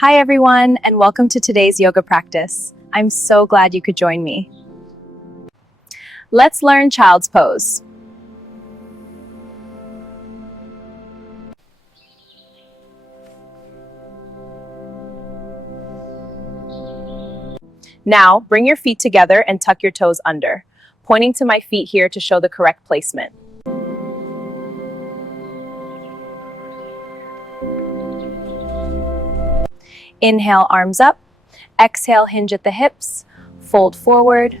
Hi everyone, and welcome to today's yoga practice. I'm so glad you could join me. Let's learn child's pose. Now, bring your feet together and tuck your toes under, pointing to my feet here to show the correct placement. Inhale, arms up. Exhale, hinge at the hips. Fold forward.